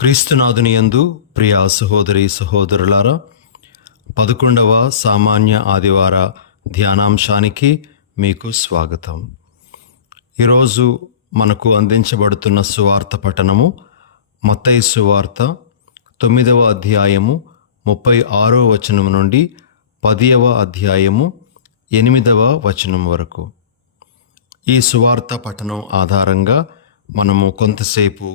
క్రీస్తునాథుని యందు ప్రియ సహోదరి సహోదరులారా, 11వ సామాన్య ఆదివార ధ్యానాంశానికి మీకు స్వాగతం. ఈరోజు మనకు అందించబడుతున్న సువార్త పఠనము మత్తయి సువార్త 9వ అధ్యాయము 36వ వచనం నుండి 10వ అధ్యాయము 8వ వచనం వరకు. ఈ సువార్త పఠనం ఆధారంగా మనము కొంతసేపు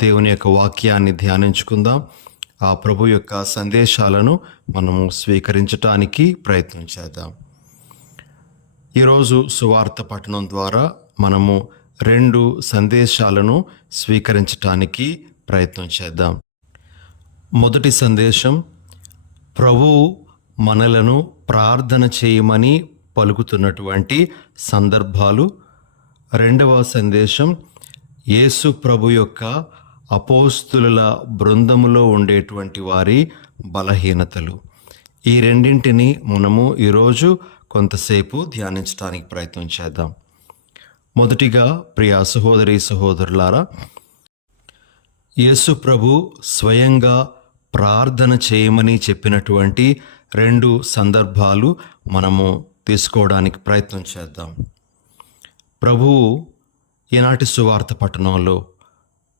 దేవుని యొక్క వాక్యాన్ని ధ్యానించుకుందాం. ఆ ప్రభు యొక్క సందేశాలను మనము స్వీకరించటానికి ప్రయత్నం చేద్దాం. ఈరోజు సువార్త పఠనం ద్వారా మనము 2 సందేశాలను స్వీకరించటానికి ప్రయత్నం చేద్దాం. మొదటి సందేశం, ప్రభువు మనలను ప్రార్థన చేయమని పలుకుతున్నటువంటి సందర్భాలు. 2వ సందేశం, యేసు ప్రభు యొక్క అపోస్తుల బృందములో ఉండేటువంటి వారి బలహీనతలు. ఈ రెండింటిని మనము ఈరోజు కొంతసేపు ధ్యానించడానికి ప్రయత్నం చేద్దాం. మొదటిగా ప్రియ సహోదరి సహోదరులారా, యేసు ప్రభు స్వయంగా ప్రార్థన చేయమని చెప్పినటువంటి 2 సందర్భాలు మనము తీసుకోవడానికి ప్రయత్నం చేద్దాం. ప్రభువు ఈనాటి సువార్త పట్టణంలో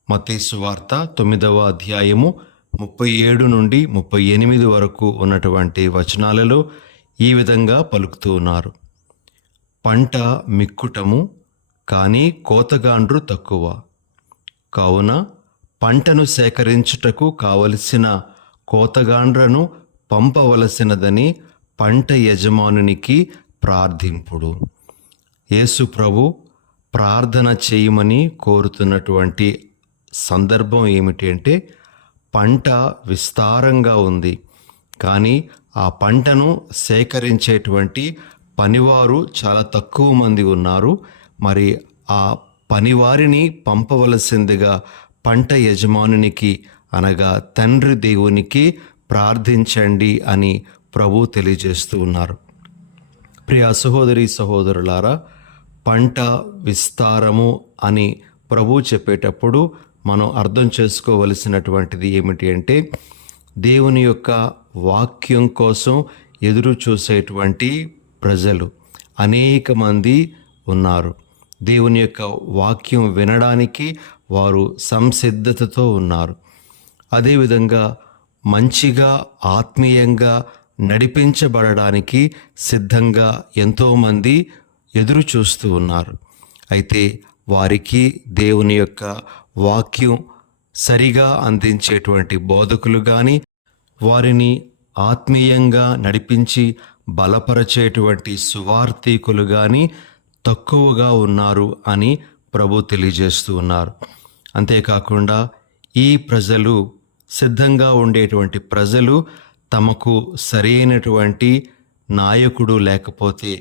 మత్తయి సువార్త 9వ అధ్యాయము 37 నుండి 38 వరకు ఉన్నటువంటి వచనాలలో ఈ విధంగా పలుకుతూ ఉన్నారు. పంట మిక్కుటము, కానీ కోతగాండ్రు తక్కువ. కావున పంటను సేకరించుటకు కావలసిన కోతగాండ్రను పంపవలసినదని పంట యజమానునికి ప్రార్థింపుడు. యేసు ప్రభు ప్రార్థన చేయమని కోరుతున్నటువంటి సందర్భం ఏమిటి అంటే, పంట విస్తారంగా ఉంది, కానీ ఆ పంటను సేకరించేటువంటి పనివారు చాలా తక్కువ మంది ఉన్నారు. మరి ఆ పనివారిని పంపవలసిందిగా పంట యజమానునికి అనగా తండ్రి దేవునికి ప్రార్థించండి అని ప్రభు తెలియజేస్తూ ఉన్నారు. ప్రియ సహోదరి సహోదరులారా, పంట విస్తారము అని ప్రభు చెప్పేటప్పుడు మనం అర్థం చేసుకోవలసినటువంటిది ఏమిటి అంటే, దేవుని యొక్క వాక్యం కోసం ఎదురు చూసేటువంటి ప్రజలు అనేక మంది ఉన్నారు. దేవుని యొక్క వాక్యం వినడానికి వారు సంసిద్ధతతో ఉన్నారు. అదేవిధంగా మంచిగా ఆత్మీయంగా నడిపించబడడానికి సిద్ధంగా ఎంతోమంది ఎదురు చూస్తూ ఉన్నారు. అయితే వారికి దేవుని యొక్క వాక్యం సరిగా అందించేటువంటి బోధకులు కానీ, వారిని ఆత్మీయంగా నడిపించి బలపరచేటువంటి సువార్థికులు కానీ తక్కువగా ఉన్నారు అని ప్రభు తెలియజేస్తూ ఉన్నారు. అంతేకాకుండా ఈ ప్రజలు, సిద్ధంగా ఉండేటువంటి ప్రజలు, తమకు సరైనటువంటి నాయకుడు లేకపోతే,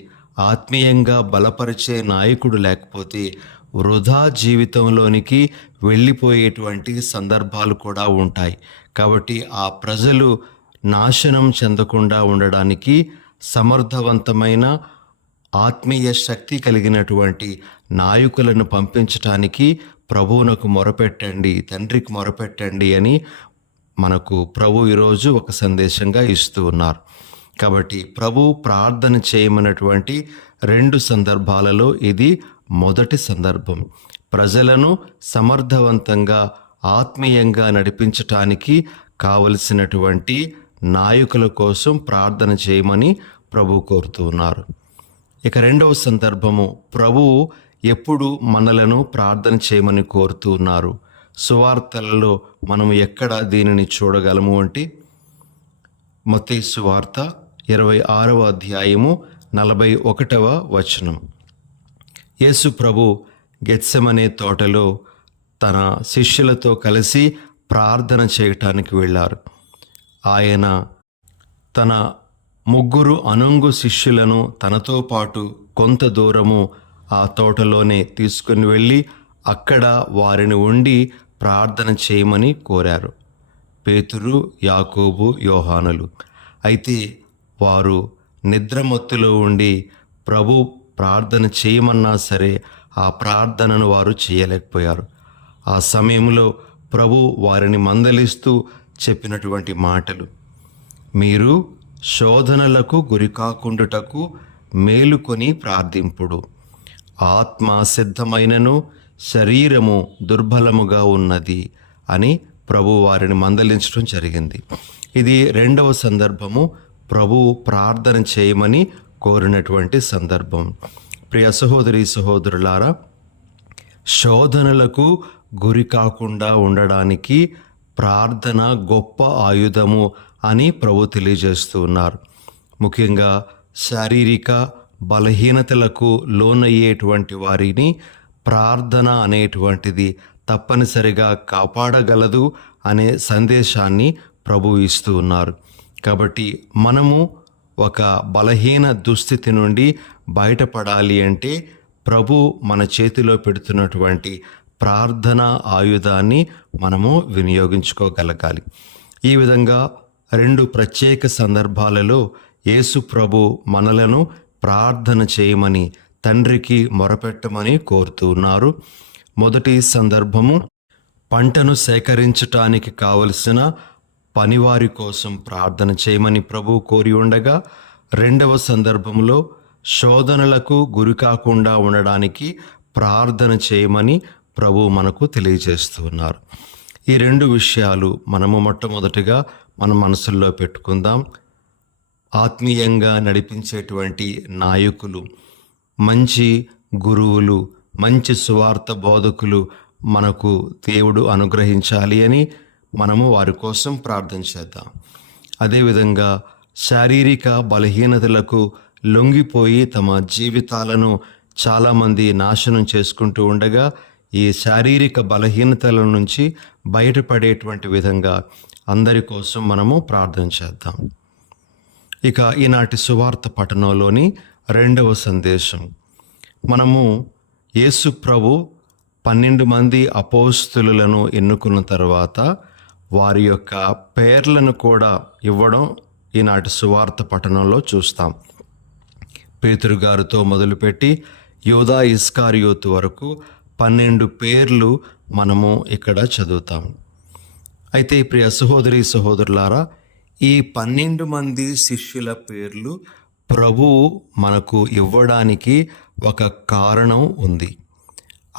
ఆత్మీయంగా బలపరిచే నాయకుడు లేకపోతే వృధా జీవితంలోనికి వెళ్ళిపోయేటువంటి సందర్భాలు కూడా ఉంటాయి. కాబట్టి ఆ ప్రజలు నాశనం చెందకుండా ఉండడానికి సమర్థవంతమైన ఆత్మీయ శక్తి కలిగినటువంటి నాయకులను పంపించటానికి ప్రభువునకు మొరపెట్టండి, తండ్రికి మొరపెట్టండి అని మనకు ప్రభు ఈరోజు ఒక సందేశంగా ఇస్తూ ఉన్నారు. కాబట్టి ప్రభు ప్రార్థన చేయమన్నటువంటి 2 సందర్భాలలో ఇది మొదటి సందర్భం. ప్రజలను సమర్థవంతంగా ఆత్మీయంగా నడిపించటానికి కావలసినటువంటి నాయకుల కోసం ప్రార్థన చేయమని ప్రభు కోరుతూ ఉన్నారు. ఇక 2వ సందర్భము, ప్రభువు ఎప్పుడు మనలను ప్రార్థన చేయమని కోరుతూ ఉన్నారు. సువార్తలలో మనం ఎక్కడ దీనిని చూడగలము అంటే, మత్తయి సువార్త 26వ అధ్యాయము 41వ వచనం. యేసు ప్రభు గెత్సెమనే తోటలో తన శిష్యులతో కలిసి ప్రార్థన చేయటానికి వెళ్ళారు. ఆయన తన 3 అనుంగు శిష్యులను తనతో పాటు కొంత దూరము ఆ తోటలోనే తీసుకుని వెళ్ళి అక్కడ వారిని ఉండి ప్రార్థన చేయమని కోరారు. పేతురు, యాకోబు, యోహానులు. అయితే వారు నిద్రమత్తులో ఉండి ప్రభు ప్రార్థన చేయమన్నా సరే ఆ ప్రార్థనను వారు చేయలేకపోయారు. ఆ సమయంలో ప్రభు వారిని మందలిస్తూ చెప్పినటువంటి మాటలు. మీరు శోధనలకు గురికాకుండుటకు మేలుకొని ప్రార్థింపుడు. ఆత్మ సిద్ధమైనను శరీరము దుర్బలముగా ఉన్నది అని ప్రభు వారిని మందలించడం జరిగింది. ఇది రెండవ సందర్భము, ప్రభు ప్రార్థన చేయమని కోరినటువంటి సందర్భం. ప్రియ సహోదరి సహోదరులారా, శోధనలకు గురి కాకుండా ఉండడానికి ప్రార్థన గొప్ప ఆయుధము అని ప్రభు తెలియజేస్తూ ఉన్నారు. ముఖ్యంగా శారీరక బలహీనతలకు లోనయ్యేటువంటి వారిని ప్రార్థన అనేటువంటిది తప్పనిసరిగా కాపాడగలదు అనే సందేశాన్ని ప్రభు ఇస్తూ ఉన్నారు. కాబట్టి మనము ఒక బలహీన దుస్థితి నుండి బయటపడాలి అంటే ప్రభు మన చేతిలో పెడుతున్నటువంటి ప్రార్థన ఆయుధాన్ని మనము వినియోగించుకోగలగాలి. ఈ విధంగా రెండు ప్రత్యేక సందర్భాలలో యేసు ప్రభు మనలను ప్రార్థన చేయమని, తండ్రికి మొరపెట్టమని కోరుతూ ఉన్నారు. మొదటి సందర్భము, పంటను సేకరించటానికి కావలసిన పనివారి కోసం ప్రార్థన చేయమని ప్రభు కోరి ఉండగా, రెండవ సందర్భంలో శోధనలకు గురి కాకుండా ఉండడానికి ప్రార్థన చేయమని ప్రభు మనకు తెలియజేస్తూ ఉన్నారు. ఈ రెండు విషయాలు మనము మొట్టమొదటిగా మన మనసుల్లో పెట్టుకుందాం. ఆత్మీయంగా నడిపించేటువంటి నాయకులు, మంచి గురువులు, మంచి సువార్త బోధకులు మనకు దేవుడు అనుగ్రహించాలి అని మనము వారి కోసం ప్రార్థన చేద్దాం. అదేవిధంగా శారీరక బలహీనతలకు లొంగిపోయి తమ జీవితాలను చాలామంది నాశనం చేసుకుంటూ ఉండగా, ఈ శారీరక బలహీనతల నుంచి బయటపడేటువంటి విధంగా అందరి కోసం మనము ప్రార్థన చేద్దాం. ఇక ఈనాటి సువార్త పఠనంలోని రెండవ సందేశం, మనము యేసు ప్రభు 12 మంది అపోస్తులను ఎన్నుకున్న తర్వాత వారి యొక్క పేర్లను కూడా ఇవ్వడం ఈనాటి సువార్త పఠనంలో చూస్తాం. పేతురు గారితో మొదలుపెట్టి యోధా ఇస్కారియోతు వరకు 12 పేర్లు మనము ఇక్కడ చదువుతాం. అయితే ప్రియ సహోదరి సహోదరులారా, ఈ 12 మంది శిష్యుల పేర్లు ప్రభువు మనకు ఇవ్వడానికి ఒక కారణం ఉంది.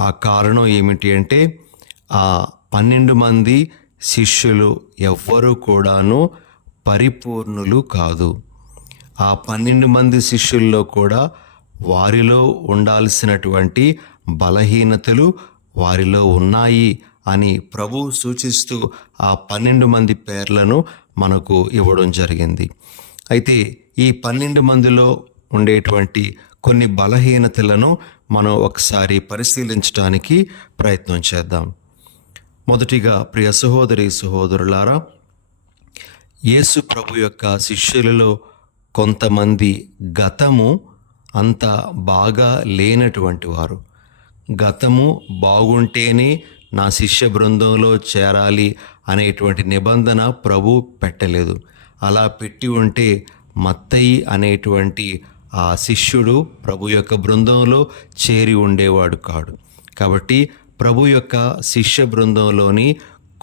ఆ కారణం ఏమిటి అంటే, ఆ 12 మంది శిష్యులు ఎవ్వరూ కూడాను పరిపూర్ణులు కాదు. ఆ 12 మంది శిష్యుల్లో కూడా వారిలో ఉండాల్సినటువంటి బలహీనతలు వారిలో ఉన్నాయి అని ప్రభువు సూచిస్తూ ఆ 12 మంది పేర్లను మనకు ఇవ్వడం జరిగింది. అయితే ఈ 12 మందిలో ఉండేటువంటి కొన్ని బలహీనతలను మనం ఒకసారి పరిశీలించడానికి ప్రయత్నం చేద్దాం. మొదటిగా ప్రియ సహోదరి సహోదరులారా, యేసు ప్రభు యొక్క శిష్యులలో కొంతమంది గతము అంత బాగా లేనటువంటి వారు. గతము బాగుంటేనే నా శిష్య బృందంలో చేరాలి అనేటువంటి నిబంధన ప్రభు పెట్టలేదు. అలా పెట్టి ఉంటే మత్తయి అనేటువంటి ఆ శిష్యుడు ప్రభు యొక్క బృందంలో చేరి ఉండేవాడు కాడు. కాబట్టి ప్రభు యొక్క శిష్య బృందంలోని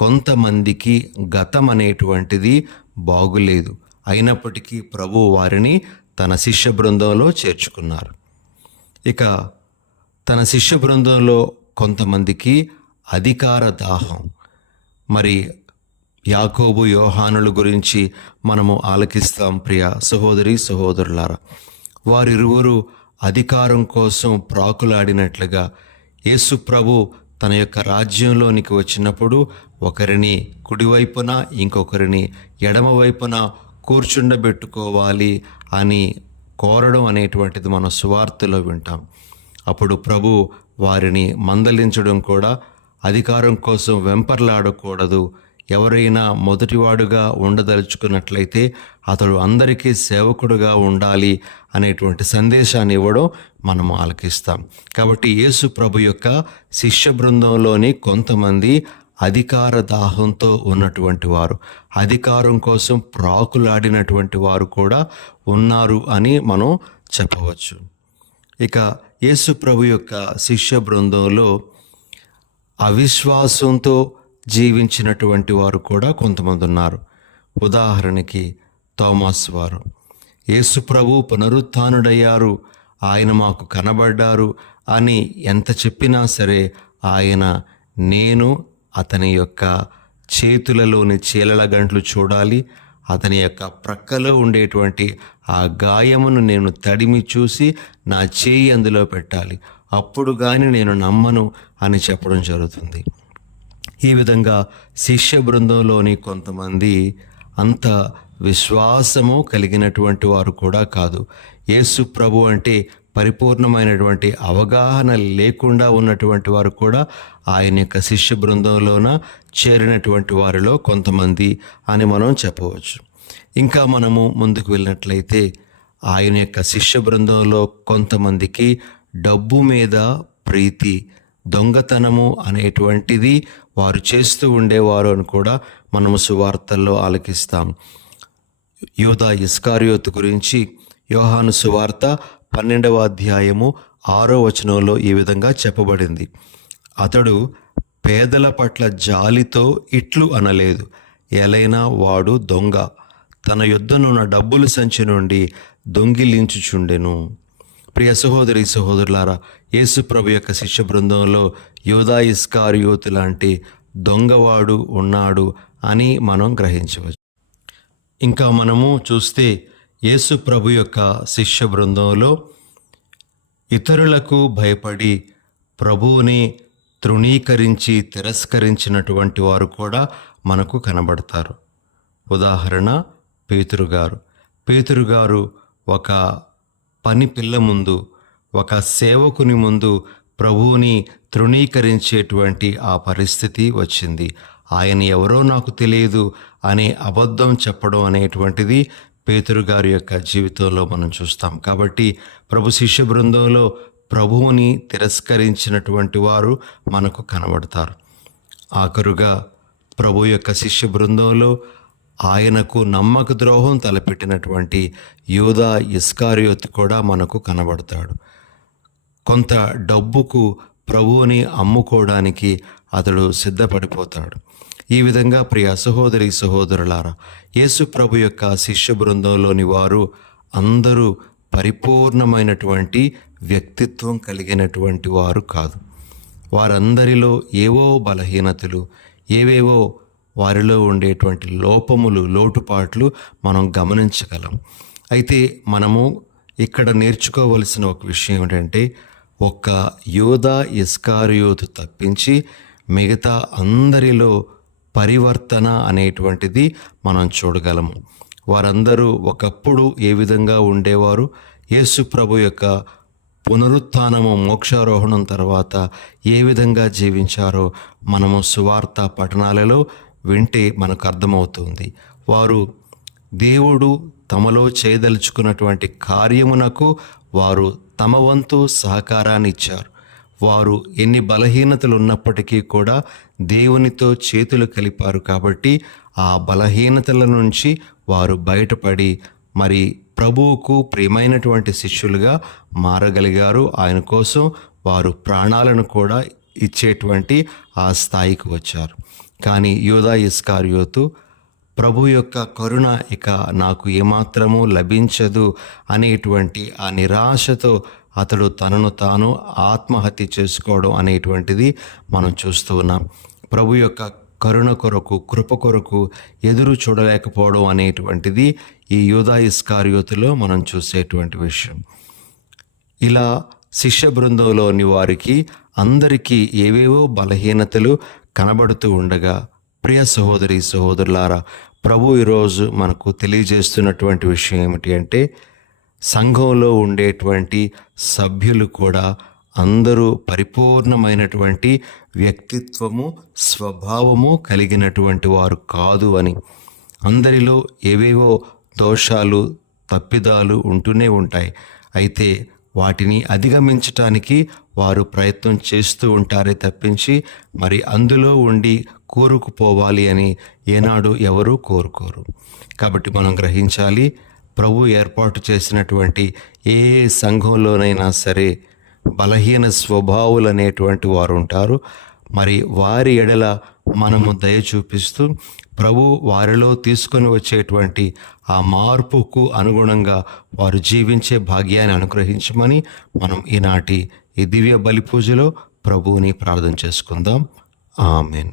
కొంతమందికి గతం అనేటువంటిది బాగులేదు. అయినప్పటికీ ప్రభు వారిని తన శిష్య బృందంలో చేర్చుకున్నారు. ఇక తన శిష్య బృందంలో కొంతమందికి అధికార దాహం. మరి యాకోబు యోహానుల గురించి మనము ఆలకిస్తాం. ప్రియ సహోదరి సహోదరులారా, వారిరువురు అధికారం కోసం ప్రాకులాడినట్లుగా యేసు ప్రభు తన యొక్క రాజ్యంలోనికి వచ్చినప్పుడు ఒకరిని కుడివైపున ఇంకొకరిని ఎడమవైపున కూర్చుండబెట్టుకోవాలి అని కోరడం అనేటువంటిది మనం సువార్తలో వింటాం. అప్పుడు ప్రభు వారిని మందలించడం కూడా, అధికారం కోసం వెంపర్లాడకూడదు, ఎవరైనా మొదటివాడుగా ఉండదలుచుకున్నట్లయితే అతడు అందరికీ సేవకుడుగా ఉండాలి అనేటువంటి సందేశాన్ని ఇవ్వడం మనం ఆలకిస్తాం. కాబట్టి యేసు ప్రభు యొక్క శిష్య బృందంలోని కొంతమంది అధికార దాహంతో ఉన్నటువంటి వారు, అధికారం కోసం ప్రాకులాడినటువంటి వారు కూడా ఉన్నారు అని మనం చెప్పవచ్చు. ఇక యేసు ప్రభు యొక్క శిష్య బృందంలో అవిశ్వాసంతో జీవించినటువంటి వారు కూడా కొంతమంది ఉన్నారు. ఉదాహరణకి తోమాస్ వారు. యేసు ప్రభు పునరుత్థానుడయ్యారు, ఆయన మాకు కనబడ్డారు అని ఎంత చెప్పినా సరే ఆయన నేను అతని యొక్క చేతులలోని చీలల గంట్లు చూడాలి, అతని యొక్క ప్రక్కలో ఉండేటువంటి ఆ గాయమును నేను తడిమి చూసి నా చేయి అందులో పెట్టాలి, అప్పుడు కానీ నేను నమ్మను అని చెప్పడం జరుగుతుంది. ఈ విధంగా శిష్య బృందంలోని కొంతమంది అంత విశ్వాసము కలిగినటువంటి వారు కూడా కాదు. యేసు ప్రభు అంటే పరిపూర్ణమైనటువంటి అవగాహన లేకుండా ఉన్నటువంటి వారు కూడా ఆయన యొక్క శిష్య బృందంలోన చేరినటువంటి వారిలో కొంతమంది అని మనం చెప్పవచ్చు. ఇంకా మనము ముందుకు వెళ్ళినట్లయితే ఆయన యొక్క శిష్య బృందంలో కొంతమందికి డబ్బు మీద ప్రీతి, దొంగతనము అనేటువంటిది వారు చేస్తూ ఉండేవారు అని కూడా మనము సువార్తల్లో ఆలకిస్తాం. యూదా ఇస్కారియోతు గురించి యోహాను సువార్త 12వ అధ్యాయము 6వ వచనంలో ఈ విధంగా చెప్పబడింది. అతడు పేదల పట్ల జాలితో ఇట్లు అనలేదు, ఎలైనా వాడు దొంగ, తన యొద్దనున్న డబ్బుల సంచి నుండి దొంగిలించుచుండెను. ప్రియ సహోదరి సహోదరులారా, యేసు ప్రభు యొక్క శిష్య బృందంలో యూదా ఇస్కారియోతు లాంటి దొంగవాడు ఉన్నాడు అని మనం గ్రహించవచ్చు. ఇంకా మనము చూస్తే యేసు ప్రభు యొక్క శిష్య బృందంలో ఇతరులకు భయపడి ప్రభువుని తృణీకరించి తిరస్కరించినటువంటి వారు కూడా మనకు కనబడతారు. ఉదాహరణ పేతురు గారు ఒక పని పిల్ల ముందు, ఒక సేవకుని ముందు ప్రభువుని తృణీకరించేటువంటి ఆ పరిస్థితి వచ్చింది. ఆయన ఎవరో నాకు తెలియదు అనే అబద్ధం చెప్పడం అనేటువంటిది పేతురు గారి యొక్క జీవితంలో మనం చూస్తాం. కాబట్టి ప్రభు శిష్య బృందంలో ప్రభువుని తిరస్కరించినటువంటి వారు మనకు కనబడతారు. ఆఖరుగా ప్రభు యొక్క శిష్య బృందంలో ఆయనకు నమ్మక ద్రోహం తలపెట్టినటువంటి యూదా ఇస్కారియోతు కూడా మనకు కనబడతాడు. కొంత డబ్బుకు ప్రభువుని అమ్ముకోవడానికి అతడు సిద్ధపడిపోతాడు. ఈ విధంగా ప్రియ సహోదరి సహోదరులారా, యేసు ప్రభు యొక్క శిష్య బృందంలోని వారు అందరూ పరిపూర్ణమైనటువంటి వ్యక్తిత్వం కలిగినటువంటి వారు కాదు. వారందరిలో ఏవో బలహీనతలు, ఏవేవో వారిలో ఉండేటువంటి లోపములు, లోటుపాట్లు మనం గమనించగలం. అయితే మనము ఇక్కడ నేర్చుకోవలసిన ఒక విషయం ఏమిటంటే, ఒక్క యూదా ఇస్కారియోతు తప్పించి మిగతా అందరిలో పరివర్తన అనేటువంటిది మనం చూడగలము. వారందరూ ఒకప్పుడు ఏ విధంగా ఉండేవారు, యేసు ప్రభు యొక్క పునరుత్థానము, మోక్షారోహణం తర్వాత ఏ విధంగా జీవించారో మనము సువార్త పఠనాలలో వింటే మనకు అర్థమవుతుంది. వారు దేవుడు తమలో చేయదలుచుకున్నటువంటి కార్యమునకు వారు తమ వంతు సహకారాన్ని ఇచ్చారు. వారు ఎన్ని బలహీనతలు ఉన్నప్పటికీ కూడా దేవునితో చేతులు కలిపారు. కాబట్టి ఆ బలహీనతల నుంచి వారు బయటపడి మరి ప్రభువుకు ప్రియమైనటువంటి శిష్యులుగా మారగలిగారు. ఆయన కోసం వారు ప్రాణాలను కూడా ఇచ్చేటువంటి ఆ స్థాయికి వచ్చారు. కానీ యూదా ఇస్కారియోతు ప్రభు యొక్క కరుణ ఇక నాకు ఏమాత్రము లభించదు అనేటువంటి ఆ నిరాశతో అతడు తనను తాను ఆత్మహత్య చేసుకోవడం అనేటువంటిది మనం చూస్తూ ఉన్నాం. ప్రభు యొక్క కరుణ కొరకు, కృప కొరకు ఎదురు చూడలేకపోవడం అనేటువంటిది ఈ యూదా ఇస్కారియోతులో మనం చూసేటువంటి విషయం. ఇలా శిష్య బృందంలోని వారికి అందరికీ ఏవేవో బలహీనతలు కనబడుతూ ఉండగా, ప్రియ సహోదరి సహోదరులారా, ప్రభు ఈరోజు మనకు తెలియజేస్తున్నటువంటి విషయం ఏమిటి అంటే, సంఘంలో ఉండేటువంటి సభ్యులు కూడా అందరూ పరిపూర్ణమైనటువంటి వ్యక్తిత్వము, స్వభావము కలిగినటువంటి వారు కాదు అని. అందరిలో ఏవేవో దోషాలు, తప్పిదాలు ఉంటూనే ఉంటాయి. అయితే వాటిని అధిగమించటానికి వారు ప్రయత్నం చేస్తూ ఉంటారే తప్పించి మరి అందులో ఉండి కోరుకుపోవాలి అని ఏనాడు ఎవరూ కోరుకోరు. కాబట్టి మనం గ్రహించాలి, ప్రభు ఏర్పాటు చేసినటువంటి ఏ సంఘంలోనైనా సరే బలహీన స్వభావులు అనేటువంటి వారు ఉంటారు. మరి వారి ఎడల మనము దయ చూపిస్తూ ప్రభు వారిలో తీసుకొని వచ్చేటువంటి ఆ మార్పుకు అనుగుణంగా వారు జీవించే భాగ్యాన్ని అనుగ్రహించమని మనం ఈనాటి ఈ దివ్య బలి పూజలో ప్రభువుని ప్రార్థన చేసుకుందాం. ఆమెన్.